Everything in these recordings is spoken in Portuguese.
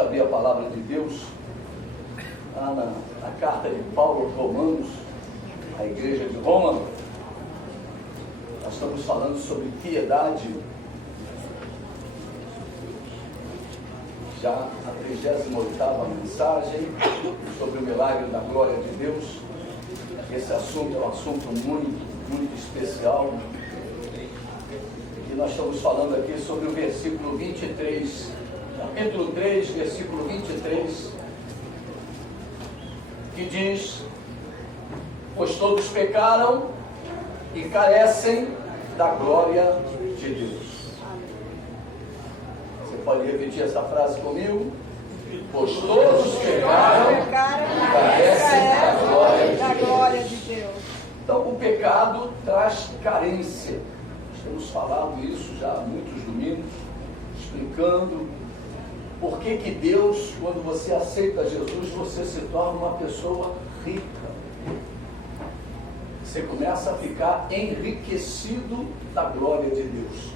abrir a palavra de Deus lá na carta de Paulo aos Romanos, a igreja de Roma. Nós estamos falando sobre piedade, já a 38ª mensagem sobre o milagre da glória de Deus. Esse assunto é um assunto muito especial, e nós estamos falando aqui sobre o versículo 23, capítulo 3, versículo 23, que diz: pois todos pecaram e carecem da glória de Deus. Você pode repetir essa frase comigo? Pois todos pecaram e carecem da glória de Deus. Então, o pecado traz carência. Nós temos falado isso já há muitos domingos, explicando por que Deus, quando você aceita Jesus, você se torna uma pessoa rica. Você começa a ficar enriquecido da glória de Deus.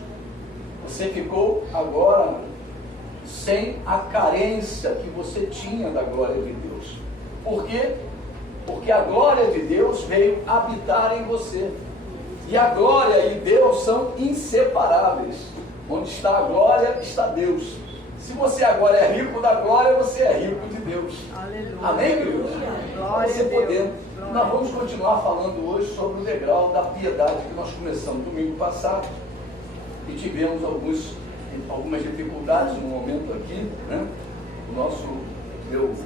Você ficou agora sem a carência que você tinha da glória de Deus. Por quê? Porque a glória de Deus veio habitar em você. E a glória e Deus são inseparáveis. Onde está a glória, está Deus. Se você agora é rico da glória, você é rico de Deus. Aleluia. Amém, queridos? Você podendo. Nós vamos continuar falando hoje sobre o degrau da piedade que nós começamos domingo passado e tivemos algumas dificuldades no momento aqui, né?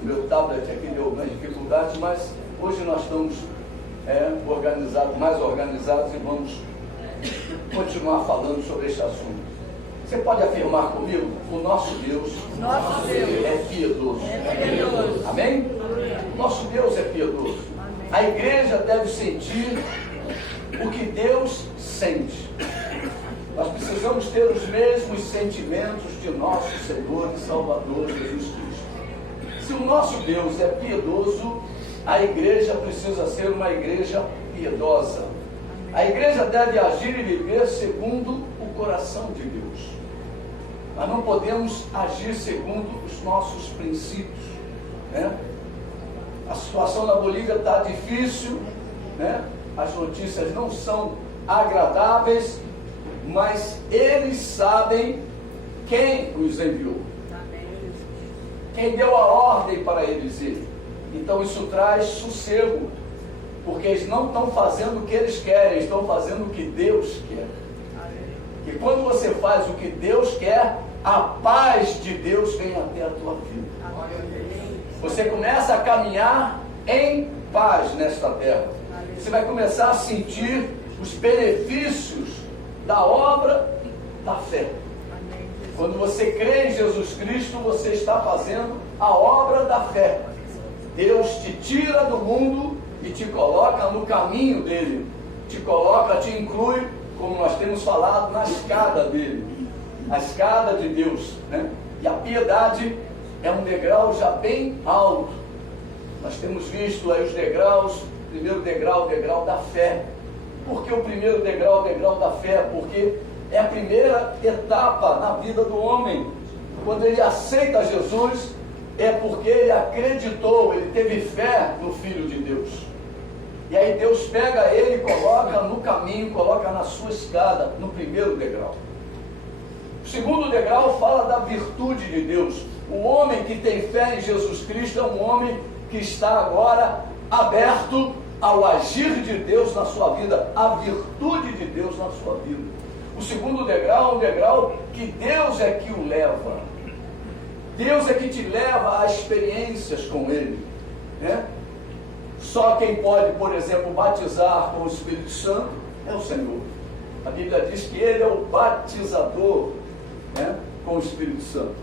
Meu tablet aqui deu algumas dificuldades, mas hoje nós estamos mais organizados e vamos continuar falando sobre este assunto. Você pode afirmar comigo? O nosso Deus é piedoso. Amém? Nosso Deus é piedoso. A igreja deve sentir o que Deus sente. Nós precisamos ter os mesmos sentimentos de nosso Senhor e Salvador Jesus Cristo. Se o nosso Deus é piedoso, a igreja precisa ser uma igreja piedosa. A igreja deve agir e viver segundo o coração de Deus. Nós não podemos agir segundo os nossos princípios, né? A situação na Bolívia está difícil, né? As notícias não são agradáveis, mas eles sabem quem os enviou, quem deu a ordem para eles ir. Então isso traz sossego, porque eles não estão fazendo o que eles querem, estão fazendo o que Deus quer. E quando você faz o que Deus quer, a paz de Deus vem até a tua vida. Você começa a caminhar em paz nesta terra. Você vai começar a sentir os benefícios da obra da fé. Quando você crê em Jesus Cristo, você está fazendo a obra da fé. Deus te tira do mundo e te coloca no caminho dele. Te inclui, como nós temos falado, na escada dele. A escada de Deus, né? E a piedade é um degrau já bem alto. Nós temos visto aí os degraus. Primeiro degrau, o degrau da fé. Por que o primeiro degrau, o degrau da fé? Porque é a primeira etapa na vida do homem. Quando ele aceita Jesus, é porque ele acreditou, ele teve fé no Filho de Deus. E aí Deus pega ele e coloca no caminho, coloca na sua escada, no primeiro degrau. O segundo degrau fala da virtude de Deus. O homem que tem fé em Jesus Cristo é um homem que está agora aberto ao agir de Deus na sua vida, à virtude de Deus na sua vida. O segundo degrau é um degrau que Deus é que o leva. Deus é que te leva a experiências com Ele, né? Só quem pode, por exemplo, batizar com o Espírito Santo é o Senhor. A Bíblia diz que Ele é o batizador, né, com o Espírito Santo.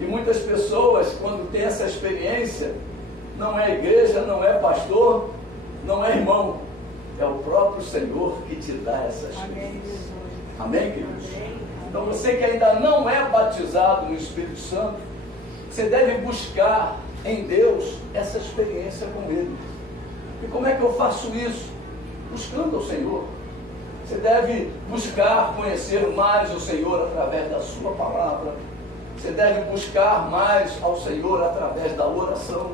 E muitas pessoas, quando têm essa experiência, não é igreja, não é pastor, não é irmão, é o próprio Senhor que te dá essa experiência. Amém, queridos? Então você que ainda não é batizado no Espírito Santo, você deve buscar em Deus essa experiência com Ele. E como é que eu faço isso? Buscando ao Senhor. Você deve buscar conhecer mais o Senhor através da sua palavra. Você deve buscar mais ao Senhor através da oração.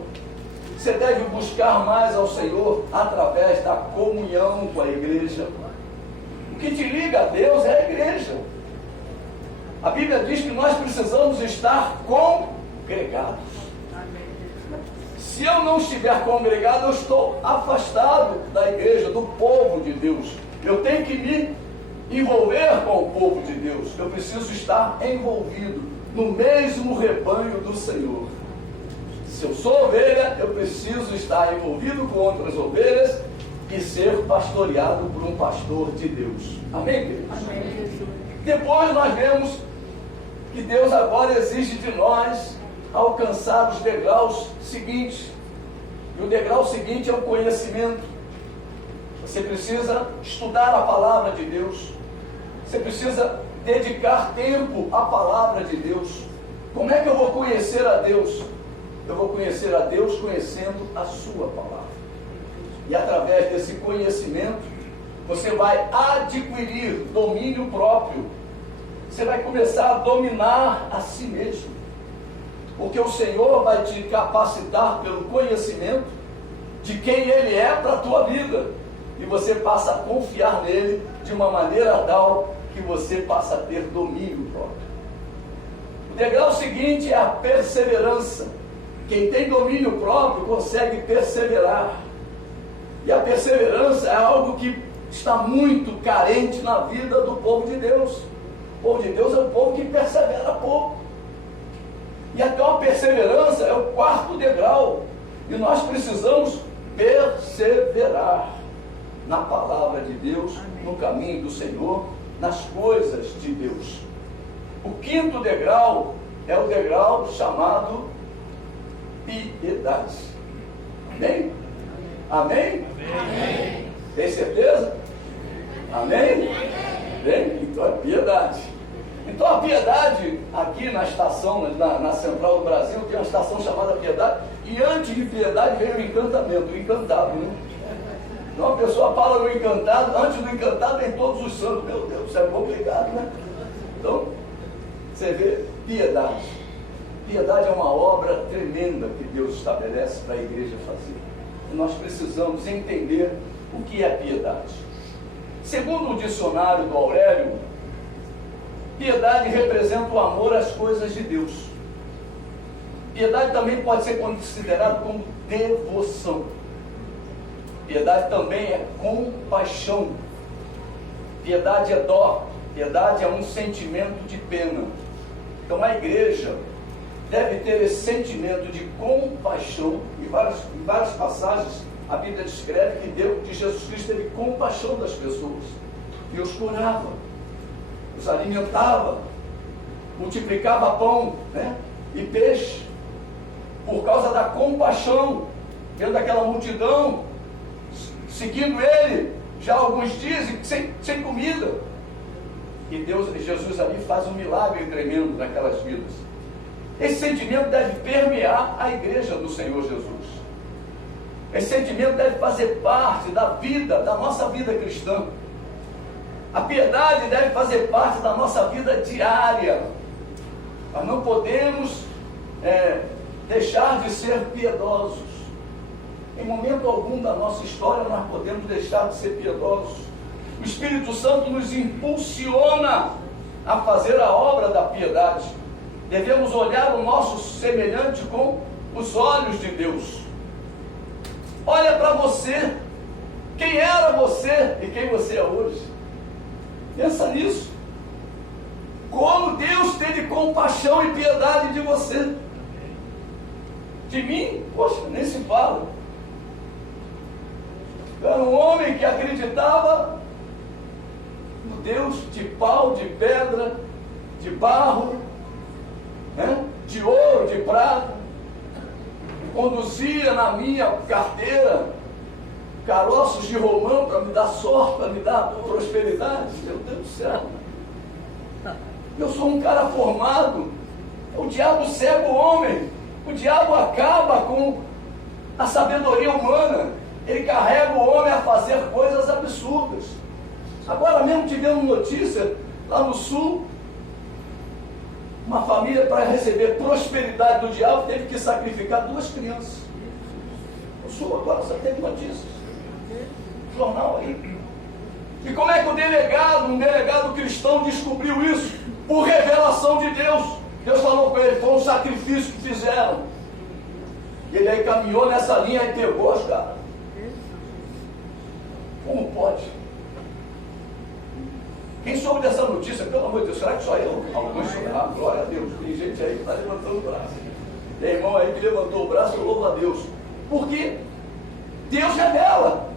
Você deve buscar mais ao Senhor através da comunhão com a igreja. O que te liga a Deus é a igreja. A Bíblia diz que nós precisamos estar congregados. Se eu não estiver congregado, eu estou afastado da igreja, do povo de Deus. Eu tenho que me envolver com o povo de Deus. Eu preciso estar envolvido no mesmo rebanho do Senhor. Se eu sou ovelha, eu preciso estar envolvido com outras ovelhas e ser pastoreado por um pastor de Deus. Amém, queridos? Amém. Depois nós vemos que Deus agora exige de nós alcançar os degraus seguintes. E o degrau seguinte é o conhecimento. Você precisa estudar a palavra de Deus. Você precisa dedicar tempo à palavra de Deus. Como é que eu vou conhecer a Deus? Eu vou conhecer a Deus conhecendo a sua palavra. E através desse conhecimento, você vai adquirir domínio próprio. Você vai começar a dominar a si mesmo. Porque o Senhor vai te capacitar pelo conhecimento de quem Ele é para a tua vida. E você passa a confiar nele de uma maneira tal que você passa a ter domínio próprio. O degrau seguinte é a perseverança. Quem tem domínio próprio consegue perseverar. E a perseverança é algo que está muito carente na vida do povo de Deus. O povo de Deus é um povo que persevera pouco. E então a perseverança é o quarto degrau. E nós precisamos perseverar na palavra de Deus, no caminho do Senhor, nas coisas de Deus. O quinto degrau é o degrau chamado piedade. Amém? Amém? Amém. Tem certeza? Amém? Bem, então é piedade. Então a piedade, aqui na estação, na Central do Brasil, tem uma estação chamada Piedade, e antes de piedade veio o encantamento, o encantado, né? Então a pessoa fala no encantado, antes do encantado vem todos os santos. Meu Deus, isso é complicado, né? Então, você vê, piedade. Piedade é uma obra tremenda que Deus estabelece para a igreja fazer. E nós precisamos entender o que é piedade. Segundo o dicionário do Aurélio, piedade representa o amor às coisas de Deus. Piedade também pode ser considerado como devoção. Piedade também é compaixão. Piedade é dó. Piedade é um sentimento de pena. Então a igreja deve ter esse sentimento de compaixão. Em várias passagens a Bíblia descreve que Jesus Cristo teve compaixão das pessoas. E os curava, os alimentava, multiplicava pão, né, e peixe, por causa da compaixão, vendo aquela multidão, seguindo ele, já alguns dias, sem comida. E Jesus ali faz um milagre tremendo naquelas vidas. Esse sentimento deve permear a igreja do Senhor Jesus. Esse sentimento deve fazer parte da vida, da nossa vida cristã. A piedade deve fazer parte da nossa vida diária. Nós não podemos deixar de ser piedosos. Em momento algum da nossa história nós podemos deixar de ser piedosos. O Espírito Santo nos impulsiona a fazer a obra da piedade. Devemos olhar o nosso semelhante com os olhos de Deus. Olha para você, quem era você e quem você é hoje. Pensa nisso. Como Deus teve compaixão e piedade de você. De mim, poxa, nem se fala. Eu era um homem que acreditava no Deus de pau, de pedra, de barro, né? De ouro, de prata. Conduzia na minha carteira caroços de romã para me dar sorte, para me dar prosperidade. Meu Deus do céu. Eu sou um cara formado. O diabo cega o homem. O diabo acaba com a sabedoria humana. Ele carrega o homem a fazer coisas absurdas. Agora mesmo tivemos notícia lá no sul Uma família, para receber prosperidade do diabo, teve que sacrificar 2 crianças. O senhor agora só teve notícias. Jornal aí. E como é que um delegado cristão descobriu isso? Por revelação de Deus. Deus falou com ele, foi um sacrifício que fizeram. E ele aí caminhou nessa linha e pegou as caras. Como pode? Quem soube dessa notícia, pelo amor de Deus, será que só eu? Alguns souberam. Glória a Deus. Tem gente aí que está levantando o braço. Tem irmão aí que levantou o braço e louva a Deus. Porque Deus revela.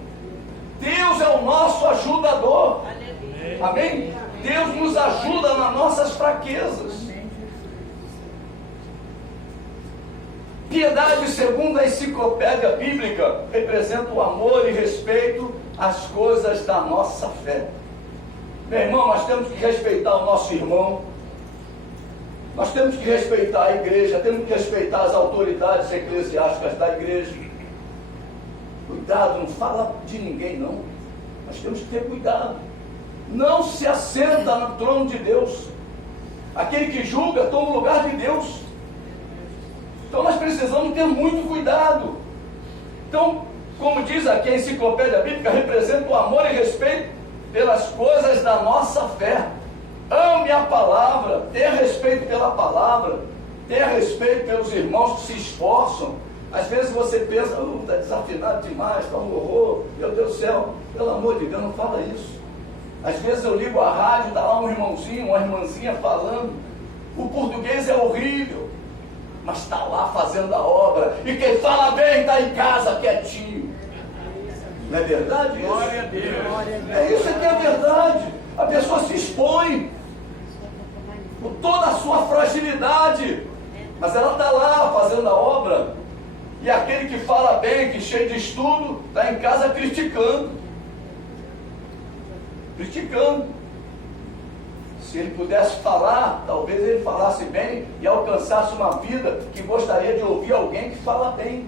Deus é o nosso ajudador. Amém? Deus nos ajuda nas nossas fraquezas. Piedade, segundo a enciclopédia bíblica, representa o amor e respeito às coisas da nossa fé. Meu irmão, nós temos que respeitar o nosso irmão. Nós temos que respeitar a igreja, temos que respeitar as autoridades eclesiásticas da igreja. Cuidado, não fala de ninguém não. Nós temos que ter cuidado. Não se assenta no trono de Deus. Aquele que julga toma o lugar de Deus. Então nós precisamos ter muito cuidado. Então, como diz aqui a enciclopédia bíblica, representa o amor e respeito pelas coisas da nossa fé. Ame a palavra, tenha respeito pela palavra, tenha respeito pelos irmãos que se esforçam. Às vezes você pensa, está desafinado demais, está um horror, meu Deus do céu, pelo amor de Deus, não fala isso. Às vezes eu ligo a rádio, está lá um irmãozinho, uma irmãzinha falando, o português é horrível, mas está lá fazendo a obra, e quem fala bem está em casa quietinho. Não é verdade isso? Glória a Deus. É isso que é verdade. A pessoa se expõe com toda a sua fragilidade, mas ela está lá fazendo a obra. E aquele que fala bem, que cheio de estudo, está em casa criticando. Se ele pudesse falar, talvez ele falasse bem e alcançasse uma vida que gostaria de ouvir alguém que fala bem.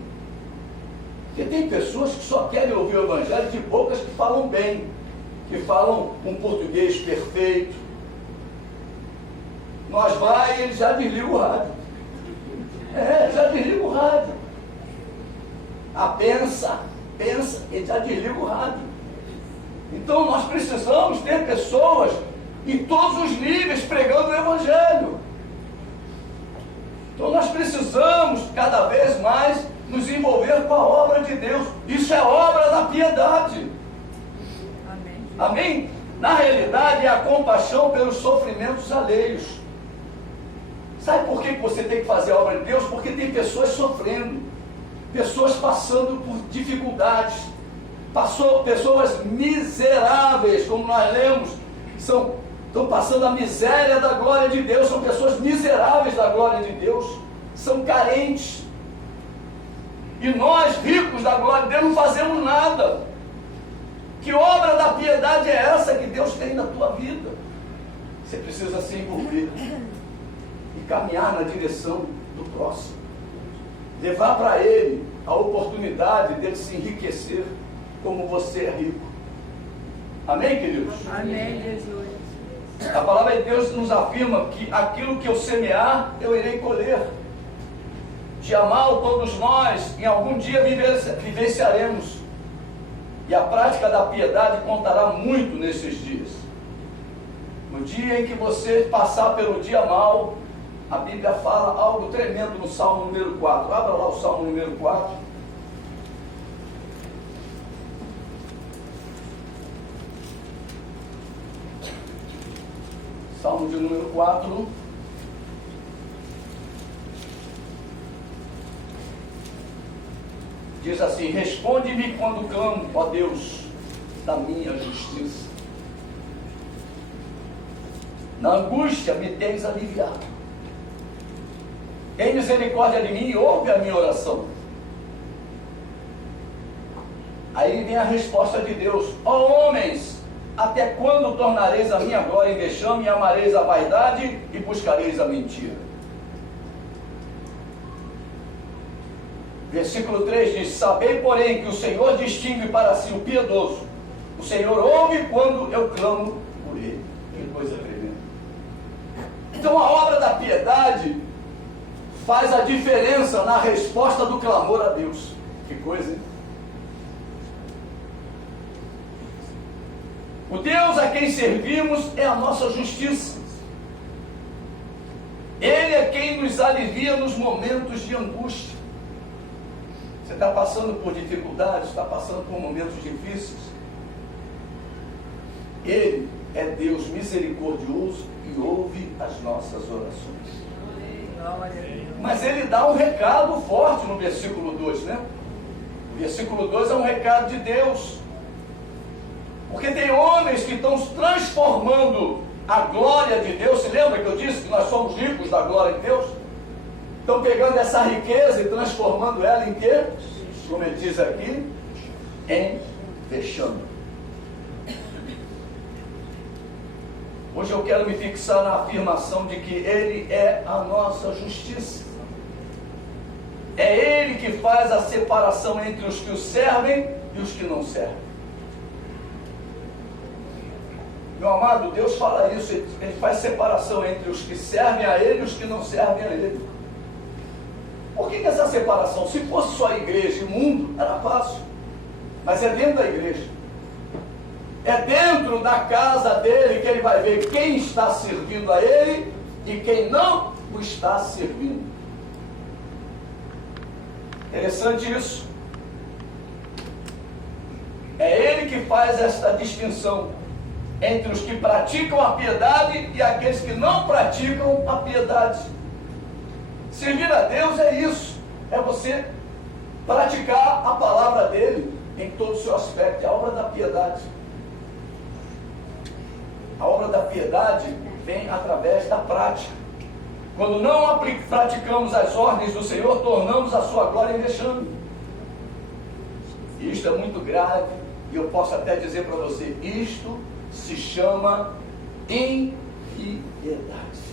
Porque tem pessoas que só querem ouvir o evangelho de bocas que falam bem, que falam um português perfeito. Nós vai e ele já desliga o rádio. Já desliga o rádio. Pensa, ele já desliga o rádio. Então nós precisamos ter pessoas em todos os níveis pregando o evangelho. Então nós precisamos cada vez mais nos envolver com a obra de Deus. Isso é obra da piedade. Amém? Na realidade é a compaixão pelos sofrimentos alheios. Sabe por que você tem que fazer a obra de Deus? Porque tem pessoas sofrendo, pessoas passando por dificuldades, pessoas miseráveis, como nós lemos, estão passando a miséria da glória de Deus, são pessoas miseráveis da glória de Deus, são carentes. E nós, ricos da glória de Deus, não fazemos nada. Que obra da piedade é essa que Deus tem na tua vida? Você precisa se envolver e caminhar na direção do próximo. Levar para ele a oportunidade dele se enriquecer como você é rico. Amém, queridos? Amém, Jesus. A palavra de Deus nos afirma que aquilo que eu semear, eu irei colher. Dia mal todos nós, em algum dia vivenciaremos. E a prática da piedade contará muito nesses dias. No dia em que você passar pelo dia mal, a Bíblia fala algo tremendo no Salmo número 4. Abra lá o Salmo número 4. Salmo de número 4. Diz assim: responde-me quando clamo, ó Deus, da minha justiça. Na angústia me tens aliviado. Tem misericórdia de mim e ouve a minha oração. Aí vem a resposta de Deus: ó homens, até quando tornareis a minha glória em vexame e amareis a vaidade e buscareis a mentira? Versículo 3 diz: sabei, porém, que o Senhor distingue para si o piedoso. O Senhor ouve quando eu clamo por ele. Que coisa tremenda. Então a obra da piedade faz a diferença na resposta do clamor a Deus. Que coisa, hein? O Deus a quem servimos é a nossa justiça. Ele é quem nos alivia nos momentos de angústia. Você está passando por dificuldades, está passando por momentos difíceis. Ele é Deus misericordioso e ouve as nossas orações. Mas ele dá um recado forte no versículo 2, né? O versículo 2 é um recado de Deus. Porque tem homens que estão transformando a glória de Deus. Se lembra que eu disse que nós somos ricos da glória de Deus? Estão pegando essa riqueza e transformando ela em quê? Como ele diz aqui, em vexame. Hoje eu quero me fixar na afirmação de que Ele é a nossa justiça. É Ele que faz a separação entre os que o servem e os que não servem. Meu amado, Deus fala isso, Ele faz separação entre os que servem a Ele e os que não servem a Ele. Por que essa separação? Se fosse só a igreja e o mundo, era fácil. Mas é dentro da igreja. É dentro da casa dele que ele vai ver quem está servindo a ele e quem não o está servindo. Interessante isso. É ele que faz esta distinção entre os que praticam a piedade e aqueles que não praticam a piedade. Servir a Deus é isso, é você praticar a palavra dele em todo o seu aspecto, é a obra da piedade. A obra da piedade vem através da prática. Quando não praticamos as ordens do Senhor, tornamos a sua glória em vexame. E isto é muito grave, e eu posso até dizer para você, isto se chama impiedade.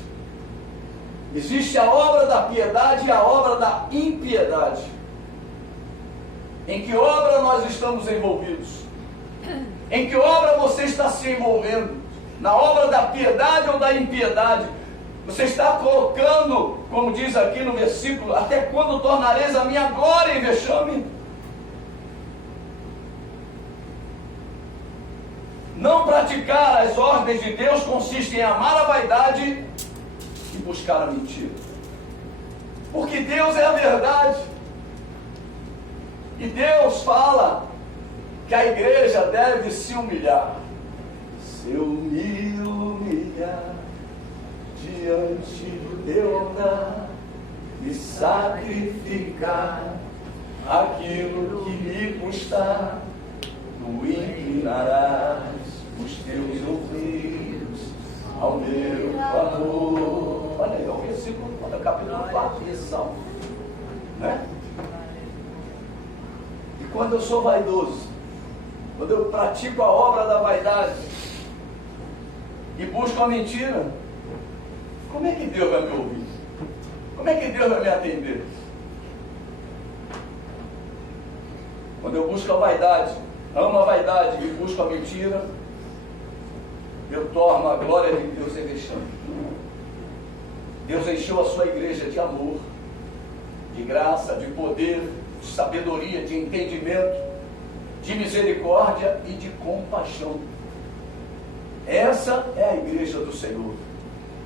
Existe a obra da piedade e a obra da impiedade. Em que obra nós estamos envolvidos? Em que obra você está se envolvendo? Na obra da piedade ou da impiedade? Você está colocando, como diz aqui no versículo, até quando tornareis a minha glória em vexame? Não praticar as ordens de Deus consiste em amar a vaidade e buscar a mentira. Porque Deus é a verdade. E Deus fala que a igreja deve se humilhar. Se eu me humilhar diante do teu altar e sacrificar aquilo que me custar, tu inclinarás os teus ouvidos ao meu clamor. Olha aí, é o versículo, olha, capítulo 4 desse salmo, né? E quando eu sou vaidoso, quando eu pratico a obra da vaidade e busco a mentira, como é que Deus vai me ouvir? Como é que Deus vai me atender? Quando eu busco a vaidade, amo a vaidade e busco a mentira, eu torno a glória de Deus em vexame. Deus encheu a sua igreja de amor, de graça, de poder, de sabedoria, de entendimento, de misericórdia e de compaixão. Essa é a igreja do Senhor.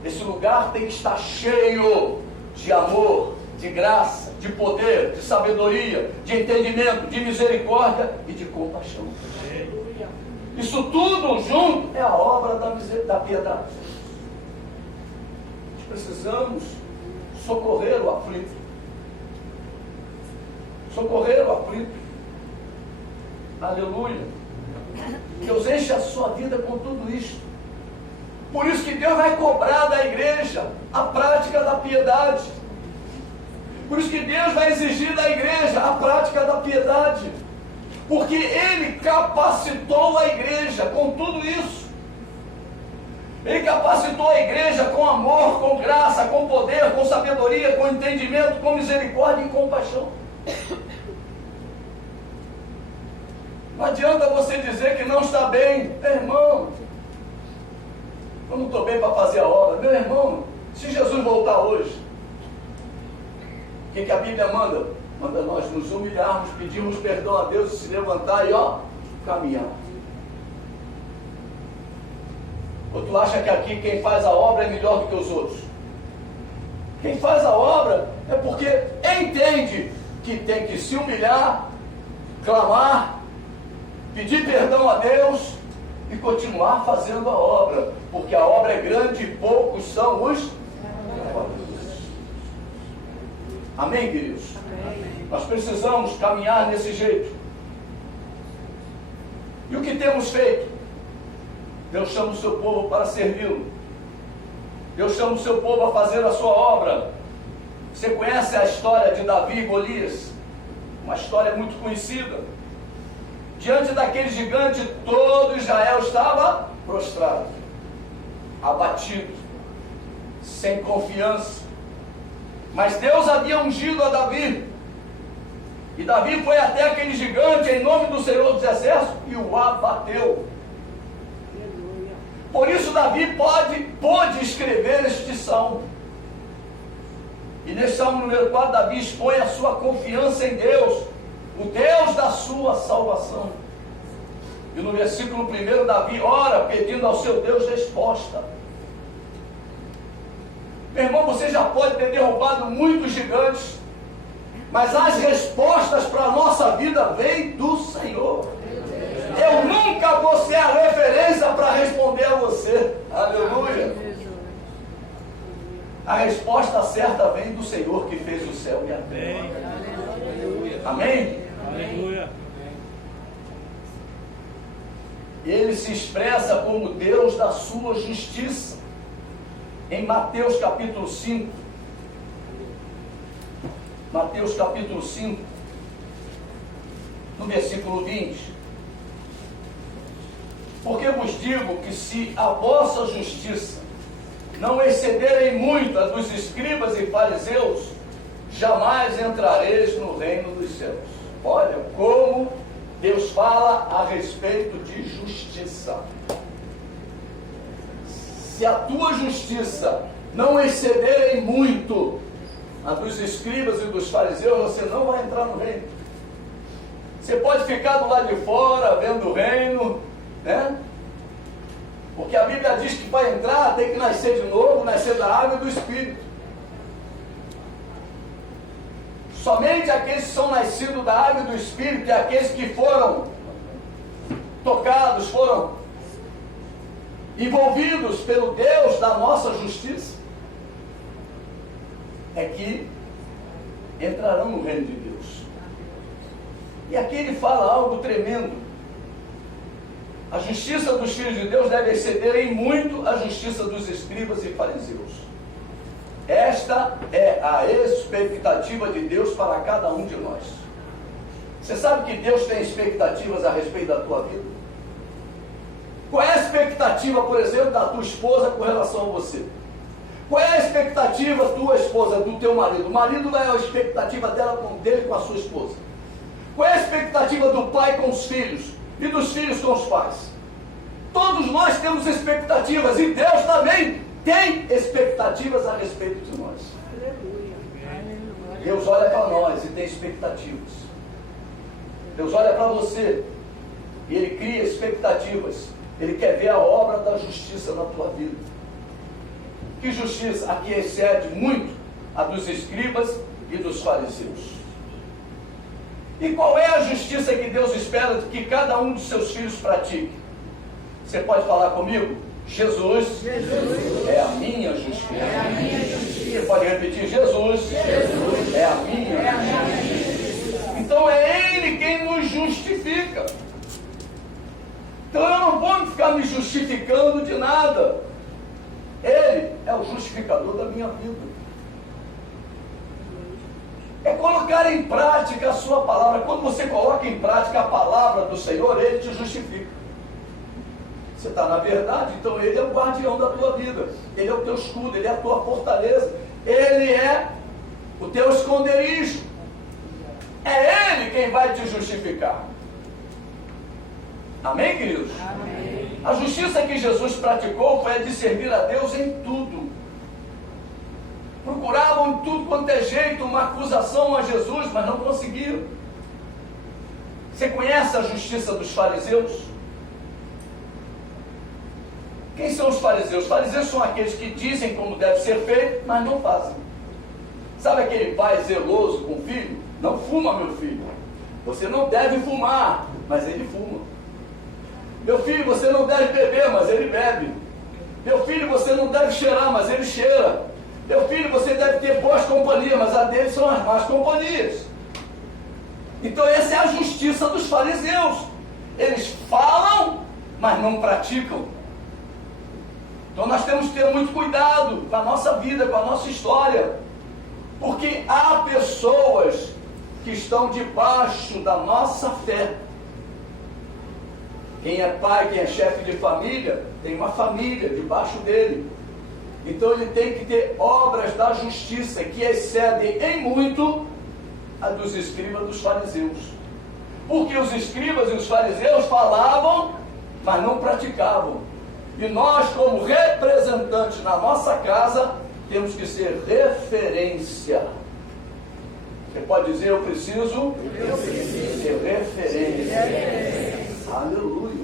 Esse lugar tem que estar cheio de amor, de graça, de poder, de sabedoria, de entendimento, de misericórdia e de compaixão. Isso tudo junto é a obra da piedade. Nós precisamos socorrer o aflito. Socorrer o aflito. Aleluia. Deus enche a sua vida com tudo isso. Por isso que Deus vai cobrar da igreja a prática da piedade. Por isso que Deus vai exigir da igreja a prática da piedade. Porque Ele capacitou a igreja com tudo isso. Ele capacitou a igreja com amor, com graça, com poder, com sabedoria, com entendimento, com misericórdia e compaixão. Não adianta você dizer que não está bem. Meu irmão, eu não estou bem para fazer a obra. Meu irmão, Se Jesus voltar hoje, o que a Bíblia manda? Manda nós nos humilharmos, pedirmos perdão a Deus e se levantar e caminhar. Ou tu acha que aqui quem faz a obra é melhor do que os outros? Quem faz a obra é porque entende que tem que se humilhar, clamar, pedir perdão a Deus e continuar fazendo a obra, porque a obra é grande e poucos são os trabalhadores. Amém, queridos? Amém. Nós precisamos caminhar nesse jeito. E o que temos feito? Deus chama o seu povo para servi-lo. Deus chama o seu povo a fazer a sua obra. Você conhece a história de Davi e Golias? Uma história muito conhecida. Diante daquele gigante, todo Israel estava prostrado, abatido, sem confiança. Mas Deus havia ungido a Davi. E Davi foi até aquele gigante em nome do Senhor dos Exércitos e o abateu. Por isso Davi pôde escrever este salmo. E nesse salmo número 4, Davi expõe a sua confiança em Deus, o Deus da sua salvação. E no versículo 1, Davi ora pedindo ao seu Deus resposta. Meu irmão, você já pode ter derrubado muitos gigantes, mas as respostas para a nossa vida vêm do Senhor. Eu nunca vou ser a referência para responder a você. Aleluia. A resposta certa vem do Senhor que fez o céu e a terra. Amém? Aleluia. Ele se expressa como Deus da sua justiça. Em Mateus capítulo 5. Mateus capítulo 5, no versículo 20. Porque vos digo que se a vossa justiça não excederem muito a dos escribas e fariseus, jamais entrareis no reino dos céus. Olha como Deus fala a respeito de justiça. Se a tua justiça não excederem muito a dos escribas e dos fariseus, você não vai entrar no reino. Você pode ficar do lado de fora, vendo o reino, né? Porque a Bíblia diz que para entrar tem que nascer de novo, nascer da água e do Espírito. Somente aqueles que são nascidos da água e do Espírito, e aqueles que foram tocados, foram envolvidos pelo Deus da nossa justiça, é que entrarão no reino de Deus. E aqui ele fala algo tremendo. A justiça dos filhos de Deus deve exceder em muito a justiça dos escribas e fariseus. Esta é a expectativa de Deus para cada um de nós. Você sabe que Deus tem expectativas a respeito da tua vida? Qual é a expectativa, por exemplo, da tua esposa com relação a você? Qual é a expectativa tua esposa, do teu marido? O marido é a expectativa dele com a sua esposa. Qual é a expectativa do pai com os filhos? E dos filhos com os pais? Todos nós temos expectativas, e Deus também tem expectativas a respeito de nós. Deus olha para nós e tem expectativas. Deus olha para você e Ele cria expectativas. Ele quer ver a obra da justiça na tua vida. Que justiça? Aqui excede muito a dos escribas e dos fariseus. E qual é a justiça que Deus espera que cada um dos seus filhos pratique? Você pode falar comigo? Jesus é a minha justiça. Você pode repetir? Jesus é a minha justiça. Então é Ele quem nos justifica. Então eu não vou ficar me justificando de nada. Ele é o justificador da minha vida. É colocar em prática a sua palavra. Quando você coloca em prática a palavra do Senhor, Ele te justifica. Você está na verdade, então Ele é o guardião da tua vida. Ele é o teu escudo, Ele é a tua fortaleza. Ele é o teu esconderijo. É Ele quem vai te justificar. Amém, queridos? Amém. A justiça que Jesus praticou foi a de servir a Deus em tudo. procuravam de tudo quanto é jeito uma acusação a Jesus, mas não conseguiram. Você conhece a justiça dos fariseus? Quem são os fariseus? Os fariseus são aqueles que dizem como deve ser feito, mas não fazem. Sabe aquele pai zeloso com o filho? Não fuma, meu filho. Você não deve fumar, mas ele fuma. Meu filho, você não deve beber, mas ele bebe. Meu filho, você não deve cheirar, mas ele cheira. Meu filho, você deve ter boas companhias, mas a dele são as más companhias. Então essa é a justiça dos fariseus. Eles falam, mas não praticam. Então nós temos que ter muito cuidado com a nossa vida, com a nossa história. Porque há pessoas que estão debaixo da nossa fé. Quem é pai, quem é chefe de família, tem uma família debaixo dele. Então ele tem que ter obras da justiça que excedem em muito a dos escribas e dos fariseus. Porque os escribas e os fariseus falavam, mas não praticavam. E nós, como representantes na nossa casa, temos que ser referência. Você pode dizer, eu preciso ser referência. Aleluia.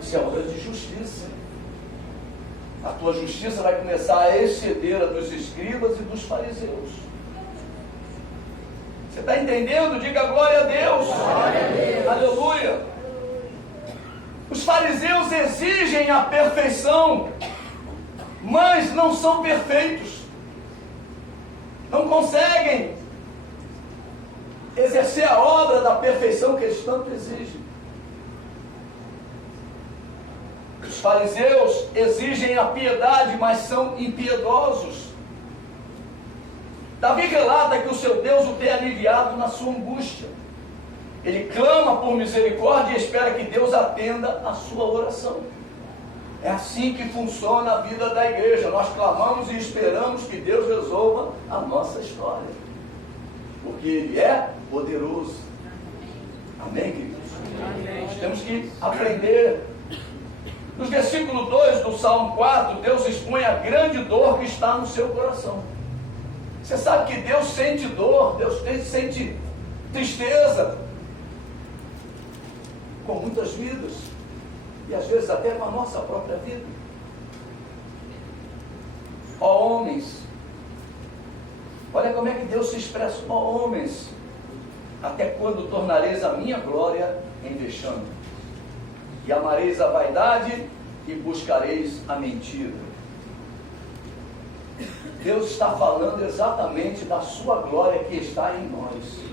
Isso é obra de justiça. A tua justiça vai começar a exceder a dos escribas e dos fariseus. Você está entendendo? Diga glória a Deus. Glória a Deus. Aleluia. Os fariseus exigem a perfeição, mas não são perfeitos. Não conseguem exercer a obra da perfeição que eles tanto exigem. Os fariseus exigem a piedade, mas são impiedosos. Davi relata que o seu Deus o tem aliviado na sua angústia. Ele clama por misericórdia e espera que Deus atenda a sua oração. É assim que funciona a vida da igreja. Nós clamamos e esperamos que Deus resolva a nossa história. Porque Ele é poderoso. Amém, queridos? Amém. Nós temos que aprender. No versículo 2 do Salmo 4, Deus expõe a grande dor que está no seu coração. Você sabe que Deus sente dor, Deus sente tristeza com muitas vidas, e às vezes até com a nossa própria vida. Ó homens, olha como é que Deus se expressa. Ó homens, até quando tornareis a minha glória em vexame? E amareis a vaidade e buscareis a mentira. Deus está falando exatamente da sua glória que está em nós.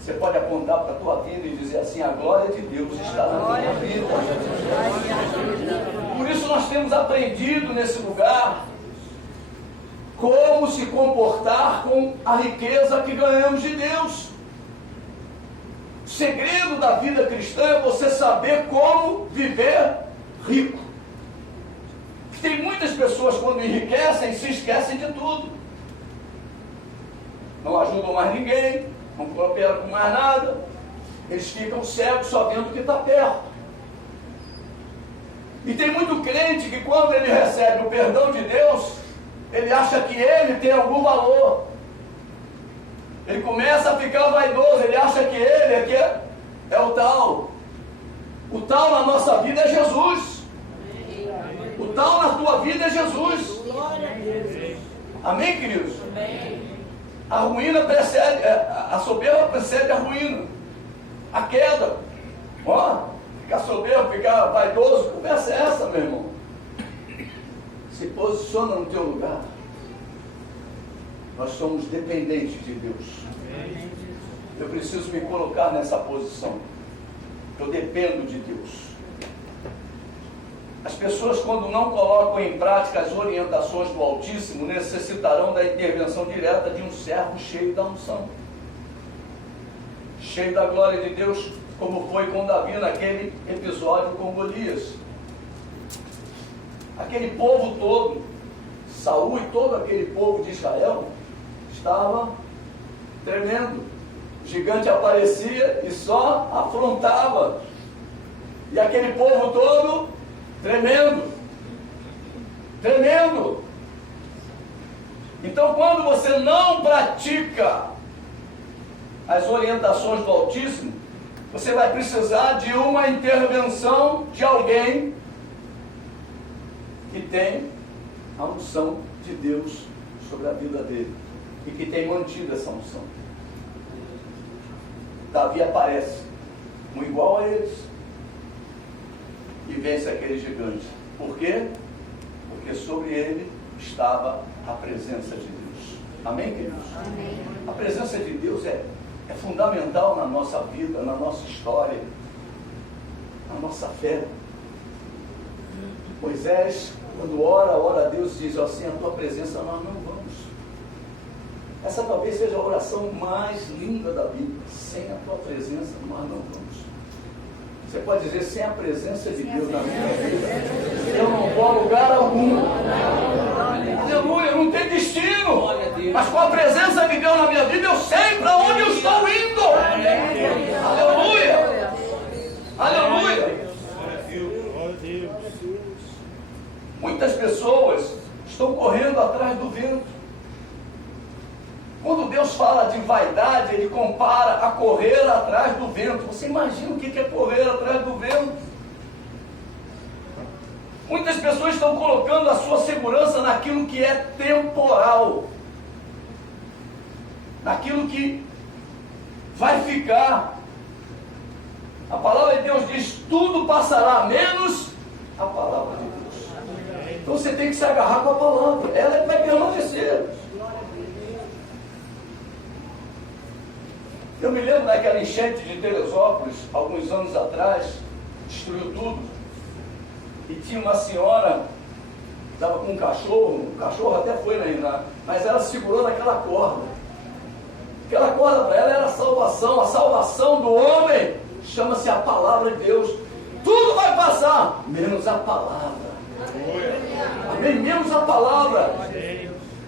Você pode apontar para a tua vida e dizer assim, a glória de Deus está na minha vida. Por isso nós temos aprendido nesse lugar como se comportar com a riqueza que ganhamos de Deus. O segredo da vida cristã é você saber como viver rico. Tem muitas pessoas, quando enriquecem, se esquecem de tudo. Não ajudam mais ninguém, não cooperam com mais nada. Eles ficam cegos só vendo o que está perto. E tem muito crente que quando ele recebe o perdão de Deus, ele acha que ele tem algum valor. Ele começa a ficar vaidoso, ele acha que ele é o tal. O tal na nossa vida é Jesus. O tal na tua vida é Jesus. Amém, queridos? A ruína precede, a soberba precede a ruína. A queda. Ó, ficar soberbo, ficar vaidoso, conversa é essa, meu irmão? Se posiciona no teu lugar. Nós somos dependentes de Deus. Eu preciso me colocar nessa posição. Eu dependo de Deus. As pessoas, quando não colocam em prática as orientações do Altíssimo, necessitarão da intervenção direta de um servo cheio da unção, cheio da glória de Deus, como foi com Davi naquele episódio com Golias. Aquele povo todo, Saul e todo aquele povo de Israel, estava tremendo. O gigante aparecia e só afrontava. E aquele povo todo tremendo. Então, quando você não pratica as orientações do Altíssimo, você vai precisar de uma intervenção de alguém que tem a unção de Deus sobre a vida dele e que tem mantido essa unção. Davi aparece, um igual a eles, e vence aquele gigante. Por quê? Porque sobre ele estava a presença de Deus. Amém, queridos? Amém. A presença de Deus é fundamental na nossa vida, na nossa história, na nossa fé. Moisés, quando ora a Deus, diz assim: a tua presença nós não vamos. Essa talvez seja a oração mais linda da Bíblia. Sem a tua presença nós não vamos. Você pode dizer: sem a presença de Deus na minha vida, eu não vou a lugar algum. Aleluia, não tem destino. Mas com a presença de Deus na minha vida, eu sei para onde eu estou indo. Aleluia. Aleluia. Muitas pessoas estão correndo atrás do vento. Quando Deus fala de vaidade, Ele compara a correr atrás do vento. Você imagina o que é correr atrás do vento? Muitas pessoas estão colocando a sua segurança naquilo que é temporal, naquilo que vai ficar. A palavra de Deus diz: tudo passará, menos a palavra de Deus. Então você tem que se agarrar com a palavra, ela é que vai permanecer. Eu me lembro daquela enchente de Teresópolis, alguns anos atrás, destruiu tudo. E tinha uma senhora, estava com um cachorro, o cachorro até foi mas ela segurou naquela corda. Aquela corda para ela era a salvação do homem, chama-se a palavra de Deus. Tudo vai passar, menos a palavra. Amém? Menos a palavra.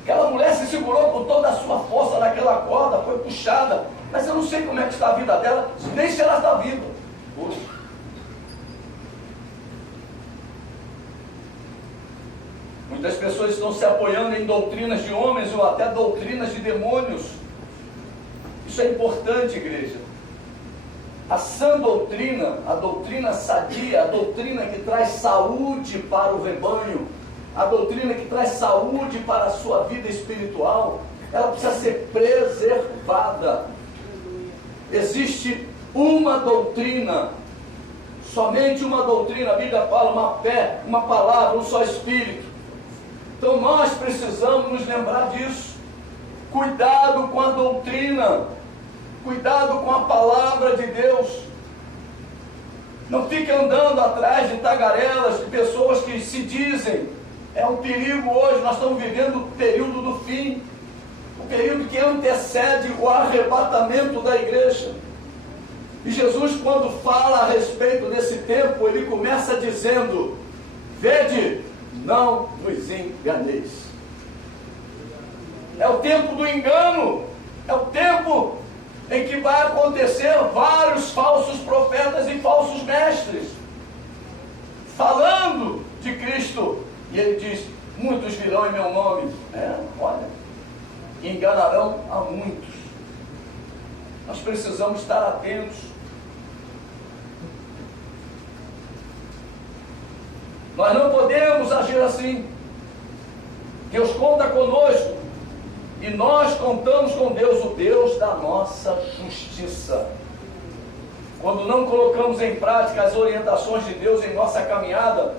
Aquela mulher se segurou com toda a sua força naquela corda, foi puxada. Mas eu não sei como é que está a vida dela, nem se ela está viva. Muitas pessoas estão se apoiando em doutrinas de homens ou até doutrinas de demônios. Isso é importante, igreja. A sã doutrina, a doutrina sadia, a doutrina que traz saúde para o rebanho, a doutrina que traz saúde para a sua vida espiritual, ela precisa ser preservada. Existe uma doutrina, somente uma doutrina. A Bíblia fala uma fé, uma palavra, um só Espírito. Então nós precisamos nos lembrar disso. Cuidado com a doutrina, cuidado com a palavra de Deus. Não fique andando atrás de tagarelas, de pessoas que se dizem. É um perigo hoje, nós estamos vivendo o período do fim, o período que antecede o arrebatamento da igreja. E Jesus, quando fala a respeito desse tempo, ele começa dizendo: vede, não vos enganeis. É o tempo do engano, é o tempo em que vai acontecer vários falsos profetas e falsos mestres, falando de Cristo. E ele diz: muitos virão em meu nome. Olha, enganarão a muitos. Nós precisamos estar atentos. Nós não podemos agir assim. Deus conta conosco e nós contamos com Deus, o Deus da nossa justiça. Quando não colocamos em prática as orientações de Deus em nossa caminhada,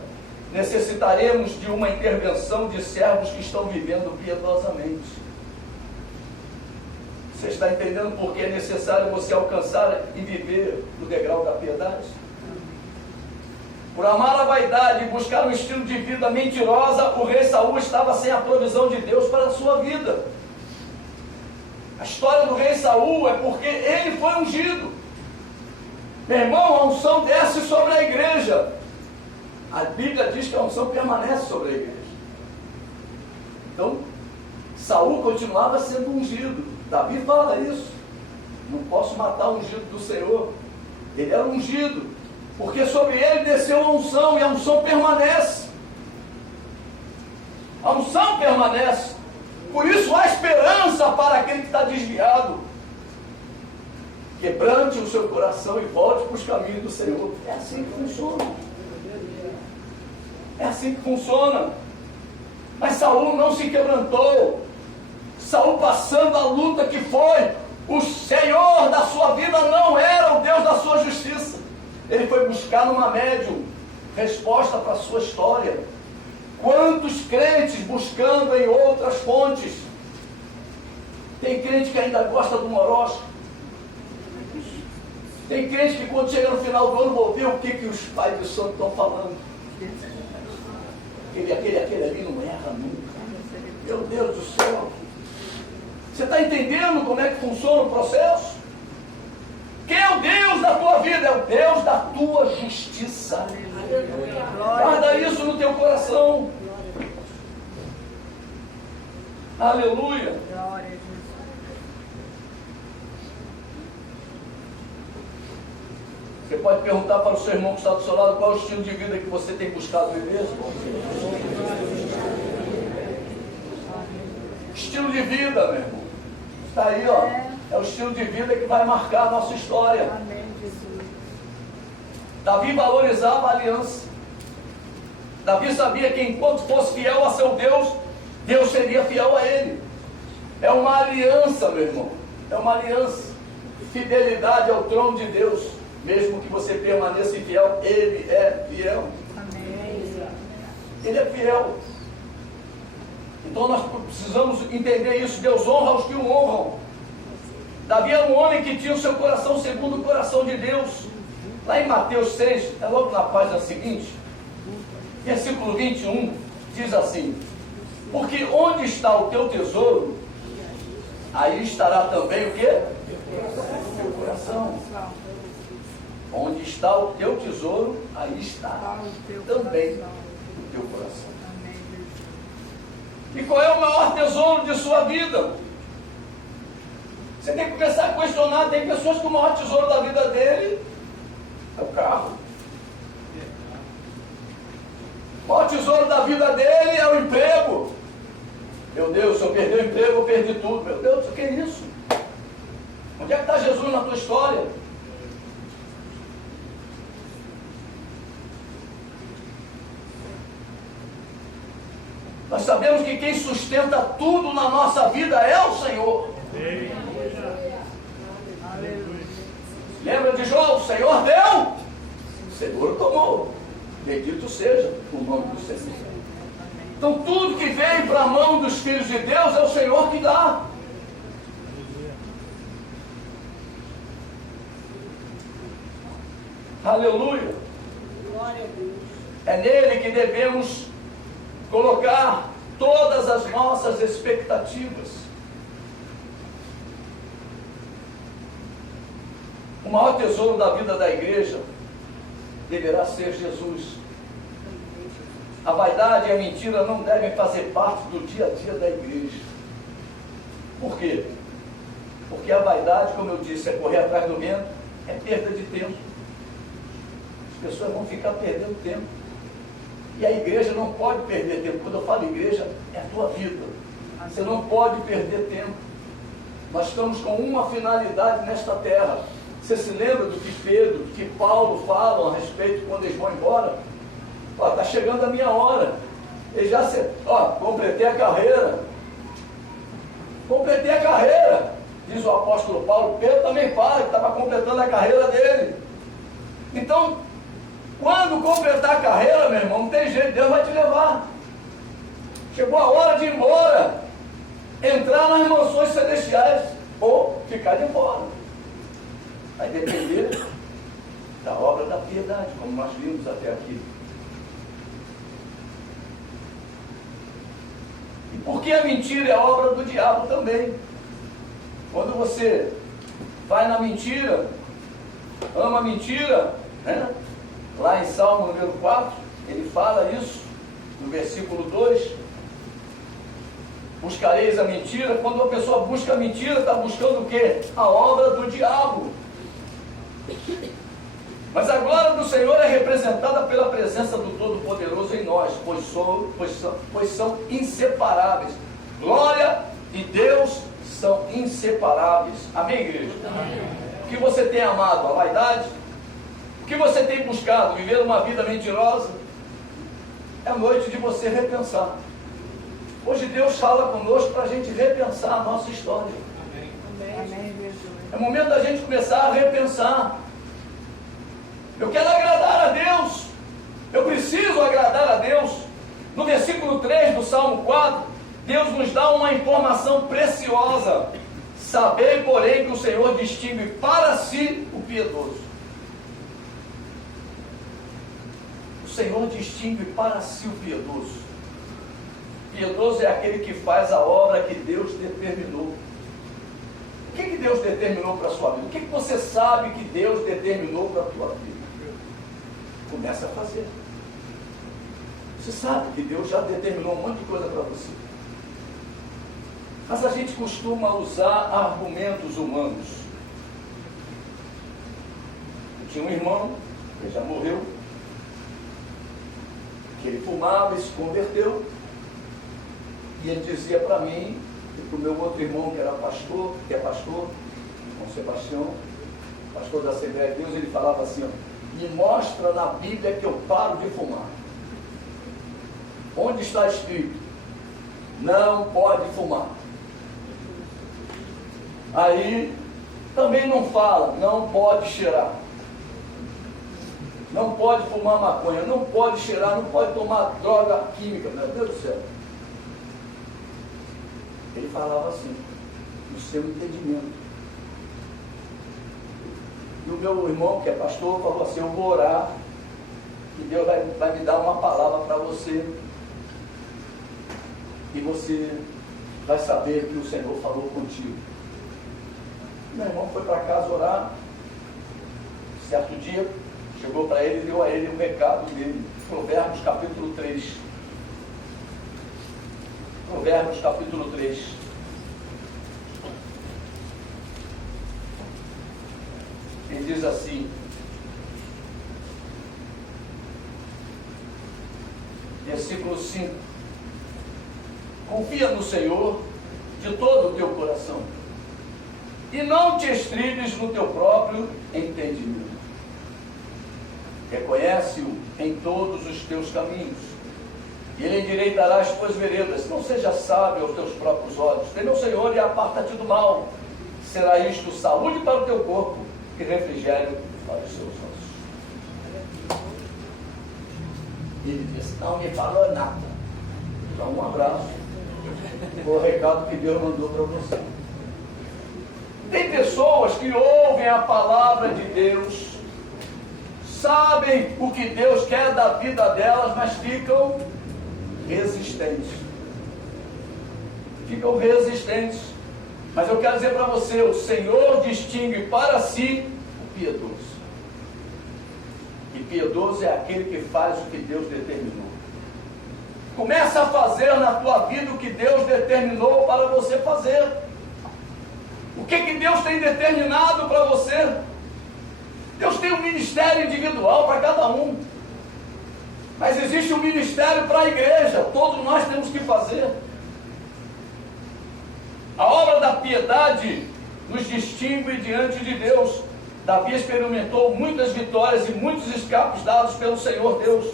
necessitaremos de uma intervenção de servos que estão vivendo piedosamente. Você está entendendo por que é necessário você alcançar e viver no degrau da piedade? Por amar a vaidade e buscar um estilo de vida mentirosa, o rei Saul estava sem a provisão de Deus para a sua vida. A história do rei Saul é porque ele foi ungido. Meu irmão, a unção desce sobre a igreja. A Bíblia diz que a unção permanece sobre a igreja. Então, Saul continuava sendo ungido. Davi fala isso. Não posso matar o ungido do Senhor. Ele era ungido, porque sobre ele desceu a unção, e a unção permanece. A unção permanece. Por isso há esperança para aquele que está desviado. Quebrante o seu coração e volte para os caminhos do Senhor. É assim que funciona. É assim que funciona. Mas Saul não se quebrantou. Saul, passando a luta que foi, o Senhor da sua vida não era o Deus da sua justiça. Ele foi buscar numa médium resposta para a sua história. Quantos crentes buscando em outras fontes? Tem crente que ainda gosta do Orochi. Tem crente que quando chega no final do ano vou ver o que os pais do santo estão falando. Aquele ali não erra nunca. Meu Deus do céu. Você está entendendo como é que funciona o processo? Quem é o Deus da tua vida? É o Deus da tua justiça. Guarda isso no teu coração. Aleluia. Você pode perguntar para o seu irmão que está do seu lado qual é o estilo de vida que você tem buscado viver. Estilo de vida, meu irmão. Está aí, ó. É o estilo de vida que vai marcar a nossa história. Amém, Jesus. Davi valorizava a aliança. Davi sabia que enquanto fosse fiel a seu Deus, Deus seria fiel a ele. É uma aliança, meu irmão. É uma aliança. Fidelidade ao trono de Deus. Mesmo que você permaneça infiel, Ele é fiel. Amém. Ele é fiel. Então nós precisamos entender isso. Deus honra os que o honram. Davi era um homem que tinha o seu coração segundo o coração de Deus. Lá em Mateus 6, é logo na página seguinte, versículo 21, diz assim: porque onde está o teu tesouro, aí estará também o quê? O teu coração. Onde está o teu tesouro, aí está também o teu coração. E qual é o maior tesouro de sua vida? Você tem que começar a questionar. Tem pessoas que o maior tesouro da vida dele é o carro. O maior tesouro da vida dele é o emprego. Meu Deus, se eu perder o emprego, eu perdi tudo. Meu Deus, o que é isso? Onde é que está Jesus na tua história? Nós sabemos que quem sustenta tudo na nossa vida é o Senhor. Lembra de Jó? O Senhor deu, o Senhor tomou. Bendito seja o nome do Senhor. Então tudo que vem para a mão dos filhos de Deus é o Senhor que dá. Aleluia. É nele que devemos colocar todas as nossas expectativas. O maior tesouro da vida da igreja deverá ser Jesus. A vaidade e a mentira não devem fazer parte do dia a dia da igreja. Por quê? Porque a vaidade, como eu disse, é correr atrás do vento, é perda de tempo. As pessoas vão ficar perdendo tempo. E a igreja não pode perder tempo. Quando eu falo igreja, é a tua vida. Você não pode perder tempo. Nós estamos com uma finalidade nesta terra. Você se lembra do que Pedro, que Paulo falam a respeito quando eles vão embora? Ó, está chegando a minha hora. Eles já completei a carreira. Completei a carreira. Diz o apóstolo Paulo. Pedro também fala que estava completando a carreira dele. Então, quando completar a carreira, meu irmão, não tem jeito, Deus vai te levar. Chegou a hora de ir embora, entrar nas mansões celestiais ou ficar de fora. Vai depender da obra da piedade, como nós vimos até aqui. E porque a mentira é obra do diabo também. Quando você vai na mentira, ama a mentira, né? Lá em Salmo número 4, ele fala isso, no versículo 2. Buscareis a mentira. Quando uma pessoa busca a mentira, está buscando o quê? A obra do diabo. Mas a glória do Senhor é representada pela presença do Todo-Poderoso em nós, pois são inseparáveis. Glória e Deus são inseparáveis. Amém, igreja? Amém. O que você tem amado? A vaidade? O que você tem buscado? Viver uma vida mentirosa? É a noite de você repensar. Hoje Deus fala conosco para a gente repensar a nossa história. Amém, Jesus. É momento da gente começar a repensar. Eu quero agradar a Deus. Eu preciso agradar a Deus. No versículo 3 do Salmo 4, Deus nos dá uma informação preciosa. Sabei, porém, que o Senhor distingue para si o piedoso. O Senhor distingue para si o piedoso. Piedoso é aquele que faz a obra que Deus determinou. O que Deus determinou para a sua vida? O que você sabe que Deus determinou para a tua vida? Começa a fazer. Você sabe que Deus já determinou um monte de coisa para você. Mas a gente costuma usar argumentos humanos. Eu tinha um irmão, que já morreu, que ele fumava e se converteu. E ele dizia para mim, e para o meu outro irmão que era pastor, João Sebastião, pastor da Assembleia de Deus, ele falava assim, ó, me mostra na Bíblia que eu paro de fumar. Onde está escrito? Não pode fumar. Aí também não fala, não pode cheirar. Não pode fumar maconha, não pode cheirar, não pode tomar droga química, meu Deus do céu. Ele falava assim, no seu entendimento. E o meu irmão, que é pastor, falou assim, eu vou orar, e Deus vai me dar uma palavra para você, e você vai saber que o Senhor falou contigo. Meu irmão foi para casa orar, certo dia, chegou para ele e deu a ele um recado dele, Provérbios capítulo 3. Provérbios capítulo 3. Ele diz assim, versículo 5, confia no Senhor de todo o teu coração e não te estribes no teu próprio entendimento. Reconhece-o em todos os teus caminhos e ele endireitará as tuas veredas. Não seja sábio aos teus próprios olhos. Teme o Senhor e aparta-te do mal. Será isto saúde para o teu corpo e refrigério para os seus ossos. Ele disse, não me falou nada. Então um abraço. O recado que Deus mandou para você. Tem pessoas que ouvem a palavra de Deus, sabem o que Deus quer da vida delas, mas ficam resistentes. Ficam resistentes. Mas eu quero dizer para você, o Senhor distingue para si o piedoso. E piedoso é aquele que faz o que Deus determinou. Começa a fazer na tua vida o que Deus determinou para você fazer. O que Deus tem determinado para você? Deus tem um ministério individual para cada um. Mas existe um ministério para a igreja. Todos nós temos que fazer. A obra da piedade nos distingue diante de Deus. Davi experimentou muitas vitórias e muitos escapes dados pelo Senhor Deus.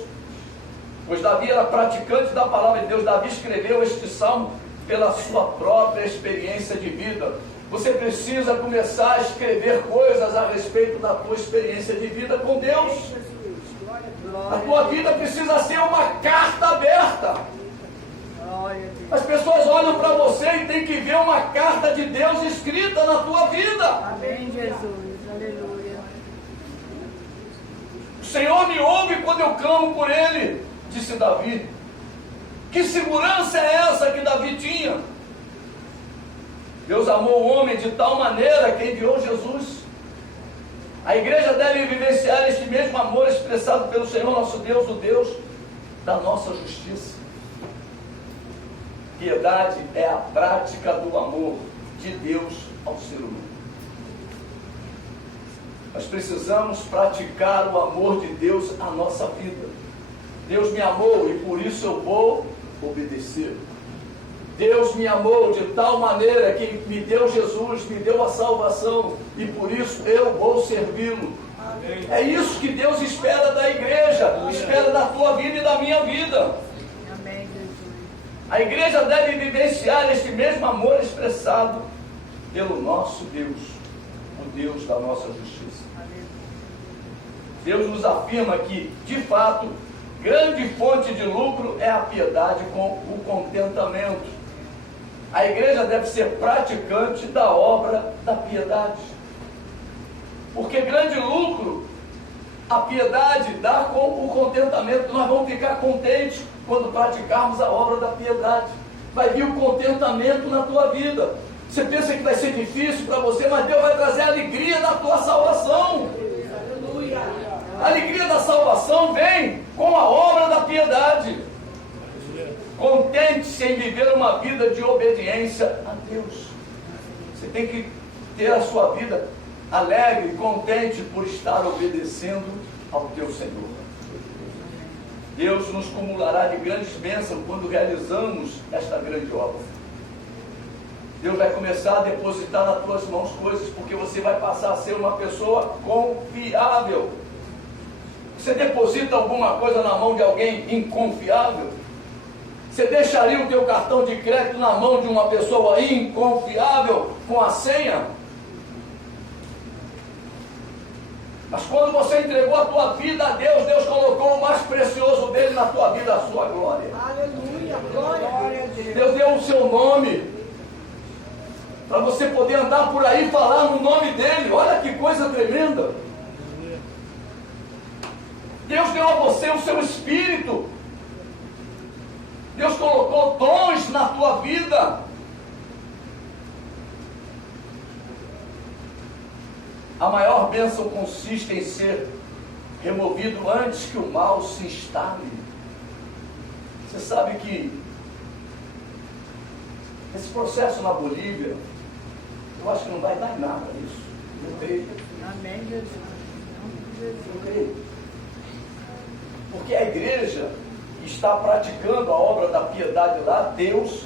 Pois Davi era praticante da palavra de Deus. Davi escreveu este salmo pela sua própria experiência de vida. Você precisa começar a escrever coisas a respeito da tua experiência de vida com Deus. A tua vida precisa ser uma carta aberta. As pessoas olham para você e tem que ver uma carta de Deus escrita na tua vida. Amém, Jesus. Aleluia. O Senhor me ouve quando eu clamo por Ele, disse Davi. Que segurança é essa que Davi tinha? Deus amou o homem de tal maneira que enviou Jesus. A igreja deve vivenciar este mesmo amor expressado pelo Senhor nosso Deus, o Deus da nossa justiça. Piedade é a prática do amor de Deus ao ser humano. Nós precisamos praticar o amor de Deus à nossa vida. Deus me amou e por isso eu vou obedecer. Deus me amou de tal maneira que me deu Jesus, me deu a salvação, e por isso eu vou servi-lo. É isso que Deus espera da igreja, espera da tua vida e da minha vida. Amém, Jesus. A igreja deve vivenciar este mesmo amor expressado pelo nosso Deus, o Deus da nossa justiça. Deus nos afirma que, de fato, grande fonte de lucro é a piedade com o contentamento. A igreja deve ser praticante da obra da piedade. Porque grande lucro, a piedade dá com o contentamento. Nós vamos ficar contentes quando praticarmos a obra da piedade. Vai vir o contentamento na tua vida. Você pensa que vai ser difícil para você, mas Deus vai trazer a alegria da tua salvação. A alegria da salvação vem com a obra da piedade. Contente-se em viver uma vida de obediência a Deus. Você tem que ter a sua vida alegre e contente por estar obedecendo ao teu Senhor. Deus nos cumulará de grandes bênçãos quando realizamos esta grande obra. Deus vai começar a depositar nas tuas mãos coisas, porque você vai passar a ser uma pessoa confiável. Você deposita alguma coisa na mão de alguém inconfiável? Você deixaria o teu cartão de crédito na mão de uma pessoa inconfiável com a senha? Mas quando você entregou a tua vida a Deus, Deus colocou o mais precioso dele na tua vida, a sua glória. Aleluia, glória a Deus. Deus deu o seu nome para você poder andar por aí e falar no nome dele. Olha que coisa tremenda. Deus deu a você o seu espírito. Deus colocou dons na tua vida. A maior bênção consiste em ser removido antes que o mal se instale. Você sabe que esse processo na Bolívia, eu acho que não vai dar em nada isso. Eu creio. Amém, Jesus. Eu creio. Porque a igreja está praticando a obra da piedade lá, Deus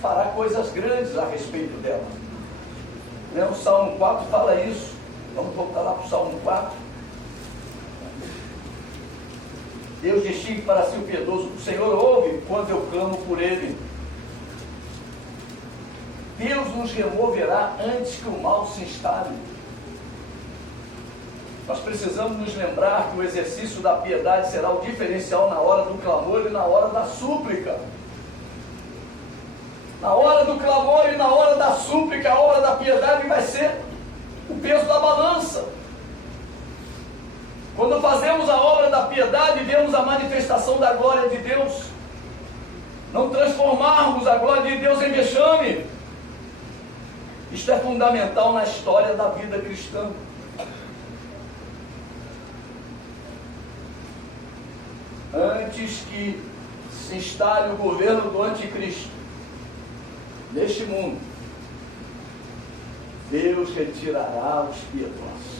fará coisas grandes a respeito dela. O Salmo 4 fala isso. Vamos voltar lá para o Salmo 4. Deus distingue para si o piedoso. O Senhor ouve quando eu clamo por ele. Deus nos removerá antes que o mal se instale. Nós precisamos nos lembrar que o exercício da piedade será o diferencial na hora do clamor e na hora da súplica. Na hora do clamor e na hora da súplica, a hora da piedade vai ser o peso da balança. Quando fazemos a obra da piedade, vemos a manifestação da glória de Deus. Não transformarmos a glória de Deus em vexame. Isto é fundamental na história da vida cristã. Antes que se instale o governo do anticristo neste mundo, Deus retirará os piedosos.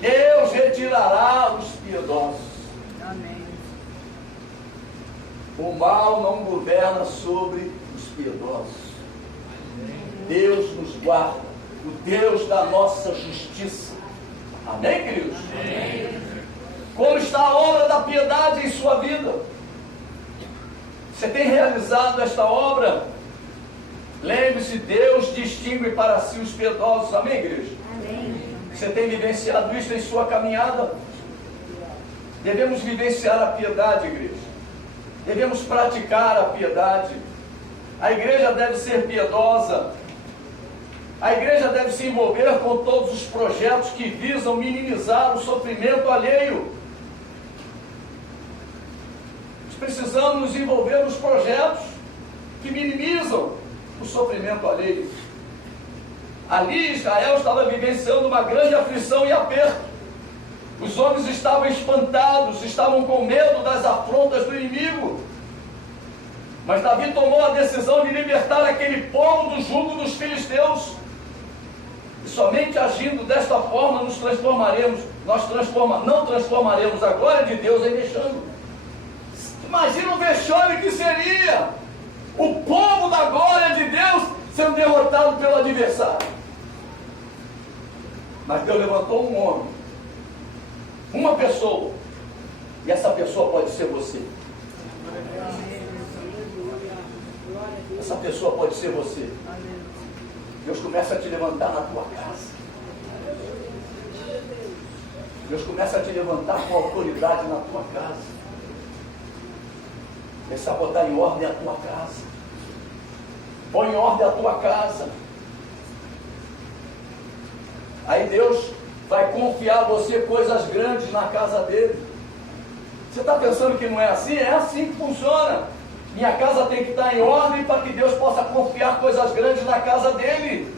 Deus retirará os piedosos. Amém. O mal não governa sobre os piedosos. Deus nos guarda, o Deus da nossa justiça. Amém, queridos? Amém. Como está a obra da piedade em sua vida? Você tem realizado esta obra? Lembre-se, Deus distingue para si os piedosos. Amém, igreja? Amém. Você tem vivenciado isso em sua caminhada? Devemos vivenciar a piedade, igreja. Devemos praticar a piedade. A igreja deve ser piedosa. A igreja deve se envolver com todos os projetos que visam minimizar o sofrimento alheio. Nós precisamos nos envolver nos projetos que minimizam o sofrimento alheio. Ali Israel estava vivenciando uma grande aflição e aperto. Os homens estavam espantados, estavam com medo das afrontas do inimigo. Mas Davi tomou a decisão de libertar aquele povo do jugo dos filisteus. E somente agindo desta forma nos transformaremos. Não transformaremos a glória de Deus em vexame. Imagina o vexame que seria o povo da glória de Deus sendo derrotado pelo adversário. Mas Deus levantou um homem, uma pessoa, e essa pessoa pode ser você. Essa pessoa pode ser você. Deus começa a te levantar na tua casa. Deus começa a te levantar com autoridade na tua casa. Começa a botar em ordem a tua casa. Põe em ordem a tua casa. Aí Deus vai confiar a você coisas grandes na casa dele. Você está pensando que não é assim? É assim que funciona. Minha casa tem que estar em ordem para que Deus possa confiar coisas grandes na casa dele.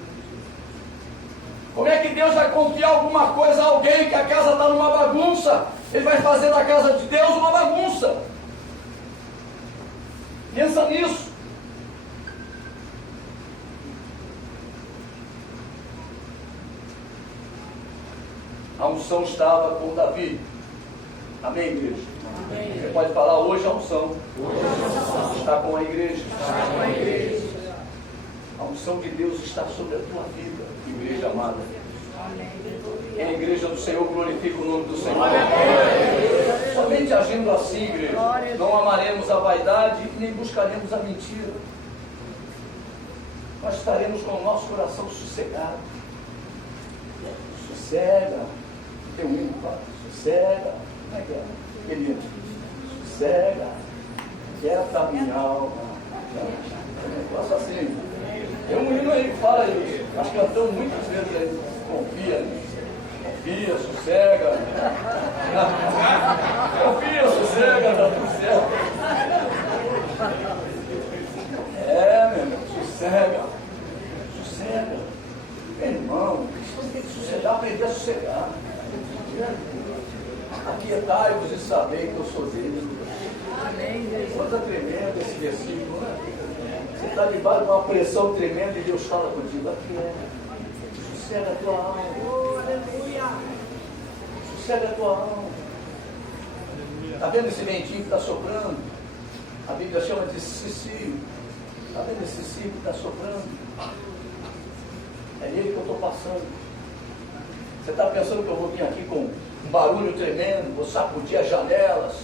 Como é que Deus vai confiar alguma coisa a alguém que a casa está numa bagunça? Ele vai fazer da casa de Deus uma bagunça. Pensa nisso. A unção estava com Davi. Amém, igreja? Amém. Você pode falar hoje a unção. Está com a igreja. A unção de Deus está sobre a tua vida, igreja amada. Quem é a igreja do Senhor, glorifica o nome do Senhor. Somente agindo assim, igreja, não amaremos a vaidade e nem buscaremos a mentira. Nós estaremos com o nosso coração sossegado. Sossega. Tem um hino, fala, sossega. Como é que é? Querido, sossega. Quieta minha alma. Negócio assim. Tem um hino aí que fala isso. Nós cantamos muitas vezes aí. Confia, confia, sossega. Confia, sossega, dá tudo certo. É, meu irmão, sossega. Sossega. Meu irmão, você tem que sossegar, aprender a sossegar. Aquietai-vos e sabei que eu sou Deus. Coisa tremenda esse versículo, né? Você está debaixo de uma pressão tremenda e Deus fala contigo. Aquieta. Sossega a tua alma. Sossega a tua alma. Está vendo esse ventinho que está soprando? A Bíblia chama de cicio. Está vendo esse cicio que está soprando? É nele que eu estou passando. Você está pensando que eu vou vir aqui com um barulho tremendo, vou sacudir as janelas,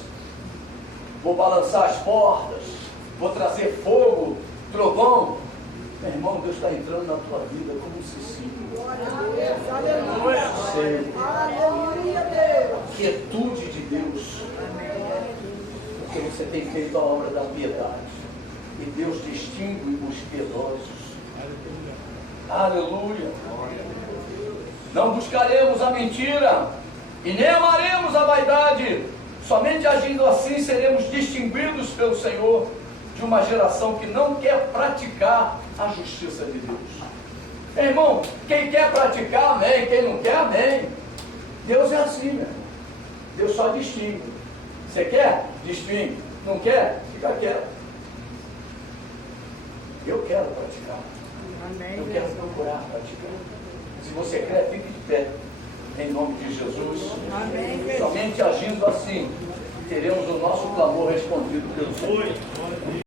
vou balançar as portas, vou trazer fogo, trovão? Meu irmão, Deus está entrando na tua vida como um cicio. A quietude de Deus. Porque você tem feito a obra da piedade. E Deus distingue os piedosos. Aleluia. Não buscaremos a mentira e nem amaremos a vaidade. Somente agindo assim seremos distinguidos pelo Senhor de uma geração que não quer praticar a justiça de Deus. Meu irmão, quem quer praticar, amém. Quem não quer, amém. Deus é assim, meu irmão. Deus só distingue. Você quer? Distingue. Não quer? Fica quieto. Eu quero praticar. Amém. Eu quero procurar praticar. Se você quer, fique de pé. Em nome de Jesus. Amém. Somente agindo assim, teremos o nosso clamor respondido pelo Senhor.